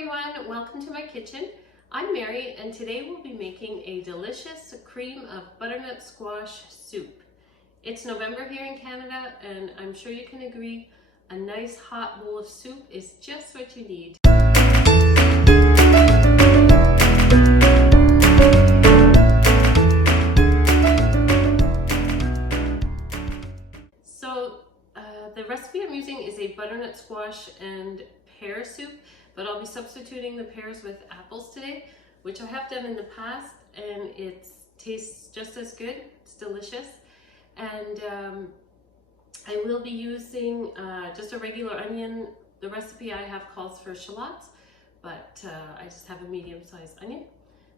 everyone, welcome to my kitchen. I'm Mary and today we'll be making a delicious cream of butternut squash soup. It's November here in Canada and I'm sure you can agree a nice hot bowl of soup is just what you need. So the recipe I'm using is a butternut squash and pear soup, but I'll be substituting the pears with apples today, which I have done in the past, and it tastes just as good. It's delicious. And I will be using just a regular onion. The recipe I have calls for shallots, but I just have a medium-sized onion.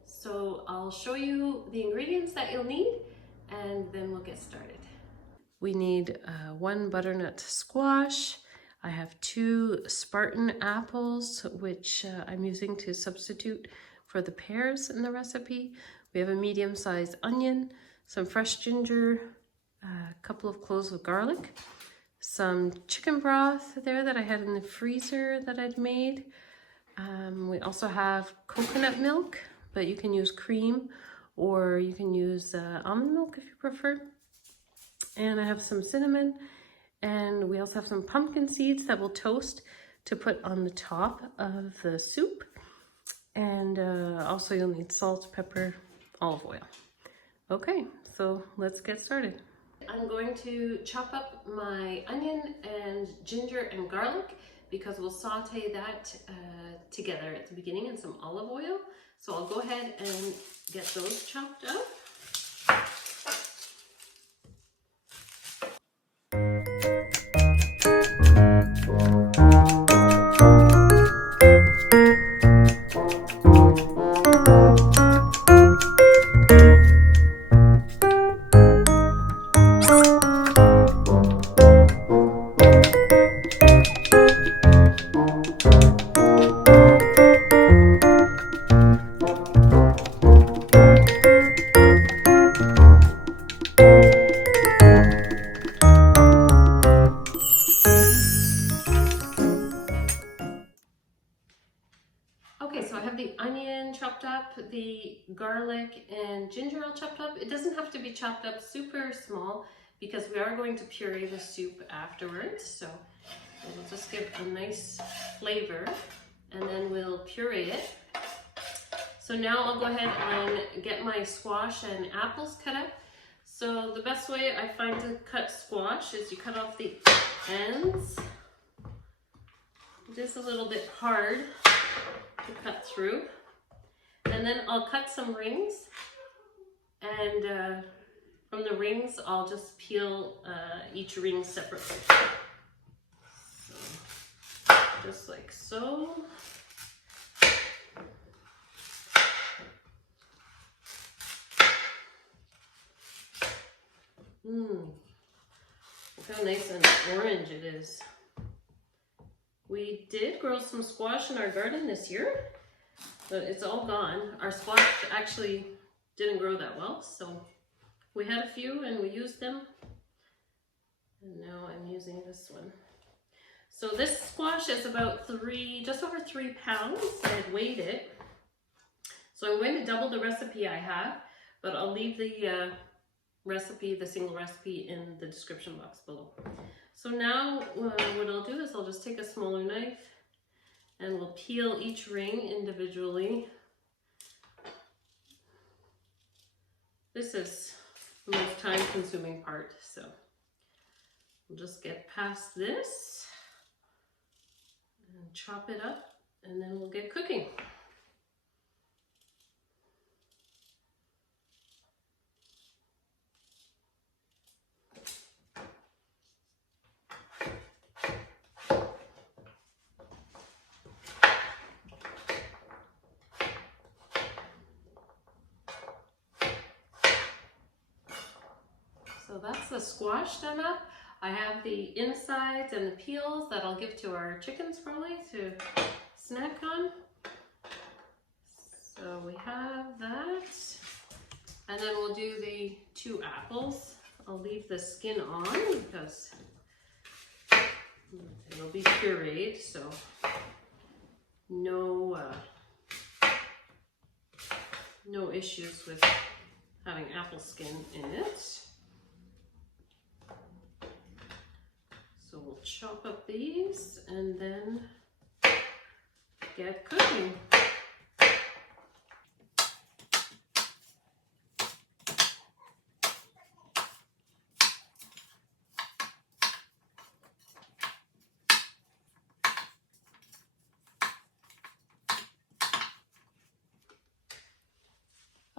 So I'll show you the ingredients that you'll need, and then we'll get started. We need 1 butternut squash. I have 2 Spartan apples, which I'm using to substitute for the pears in the recipe. We have a medium-sized onion, some fresh ginger, a couple of cloves of garlic, some chicken broth there that I had in the freezer that I'd made. We also have coconut milk, but you can use cream or you can use almond milk if you prefer. And I have some cinnamon, and we also have some pumpkin seeds that we'll toast to put on the top of the soup. And also you'll need salt, pepper, olive oil. Okay, so let's get started. I'm going to chop up my onion and ginger and garlic because we'll saute that together at the beginning in some olive oil. So I'll go ahead and get those chopped up. Okay, so I have the onion chopped up, the garlic and ginger all chopped up. It doesn't have to be chopped up super small because we are going to puree the soup afterwards. So it'll just give a nice flavor and then we'll puree it. So now I'll go ahead and get my squash and apples cut up. So the best way I find to cut squash is you cut off the ends. It is a little bit hard to cut through, and then I'll cut some rings, and from the rings I'll just peel each ring separately. So, just like so. Look how nice and orange it is. We did grow some squash in our garden this year, but it's all gone. Our squash actually didn't grow that well, so we had a few and we used them. And now I'm using this one. So this squash is about just over 3 pounds. I had weighed it. So I'm going to double the recipe I have, but I'll leave the recipe, the single recipe, in the description box below. So now what I'll do is I'll just take a smaller knife and we'll peel each ring individually. This is the most time-consuming part, so we'll just get past this and chop it up, and then we'll get cooking. So that's the squash done up. I have the insides and the peels that I'll give to our chickens probably to snack on. So we have that. And then we'll do the 2 apples. I'll leave the skin on because it'll be pureed, so no no issues with having apple skin in it. So we'll chop up these and then get cooking.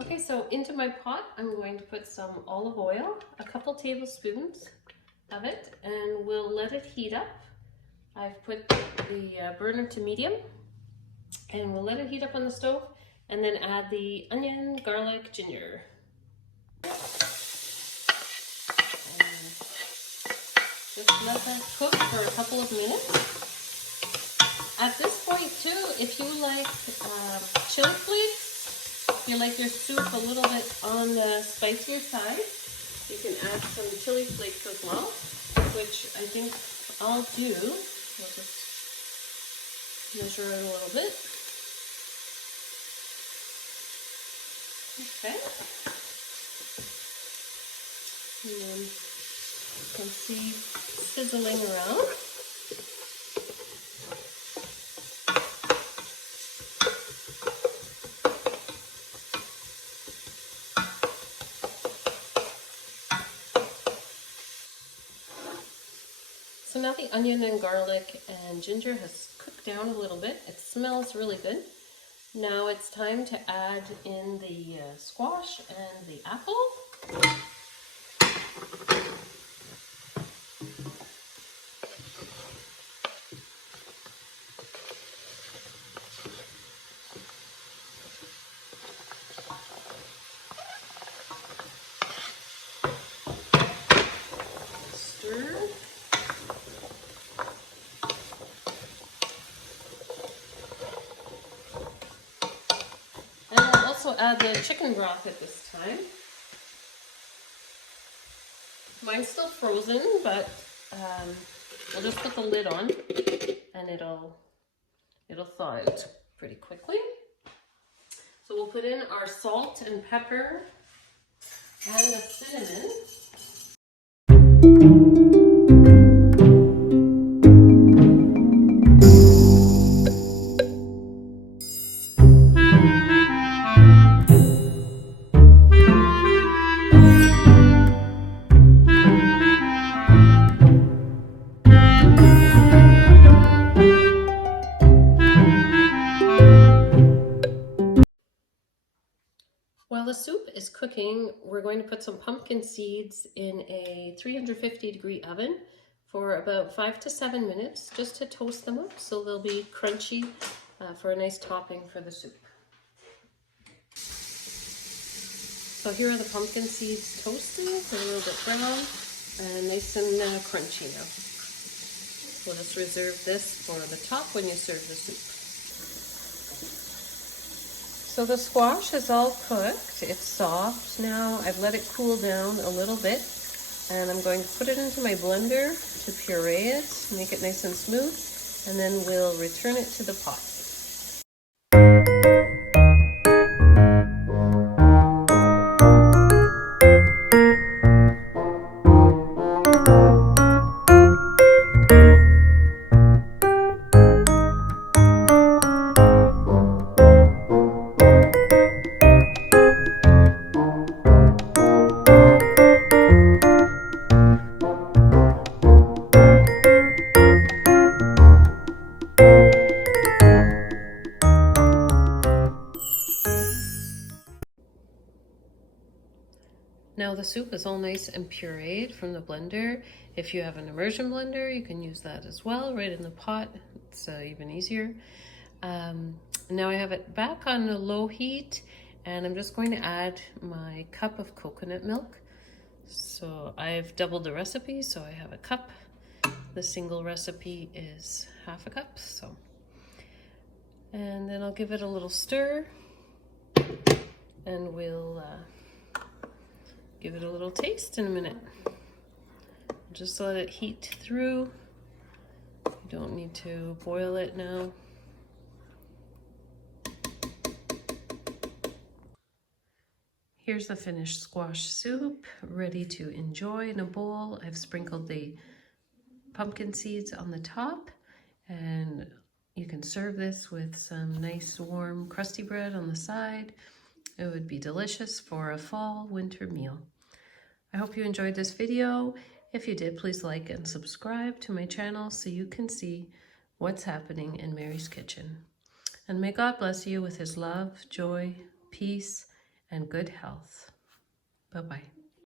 Okay, so into my pot, I'm going to put some olive oil, a couple tablespoons of it, and we'll let it heat up. I've put the burner to medium, and we'll let it heat up on the stove, and then add the onion, garlic, ginger. And just let that cook for a couple of minutes. At this point too, if you like chili flakes, if you like your soup a little bit on the spicier side, you can add some chili flakes as well, which I think I'll do. I'll just measure it a little bit. Okay. And then you can see sizzling around. So now the onion and garlic and ginger has cooked down a little bit. It smells really good. Now it's time to add in the squash and the apple. Stir. Also add the chicken broth at this time. Mine's still frozen, but we'll just put the lid on and it'll thaw out pretty quickly. So we'll put in our salt and pepper and the cinnamon. While the soup is cooking, we're going to put some pumpkin seeds in a 350-degree oven for about 5 to 7 minutes, just to toast them up so they'll be crunchy for a nice topping for the soup. So here are the pumpkin seeds toasted, a little bit brown, and nice and crunchy now. We'll just reserve this for the top when you serve the soup. So the squash is all cooked, it's soft now. I've let it cool down a little bit, and I'm going to put it into my blender to puree it, make it nice and smooth, and then we'll return it to the pot. Now the soup is all nice and pureed from the blender. If you have an immersion blender, you can use that as well, right in the pot. It's even easier. Now I have it back on a low heat, and I'm just going to add my cup of coconut milk. So I've doubled the recipe, so I have a cup. The single recipe is half a cup, so. And then I'll give it a little stir, and we'll give it a little taste in a minute. Just let it heat through. You don't need to boil it now. Here's the finished squash soup, ready to enjoy in a bowl. I've sprinkled the pumpkin seeds on the top, and you can serve this with some nice warm crusty bread on the side. It would be delicious for a fall winter meal. I hope you enjoyed this video. If you did, please like and subscribe to my channel so you can see what's happening in Mary's kitchen. And may God bless you with his love, joy, peace, and good health. Bye-bye.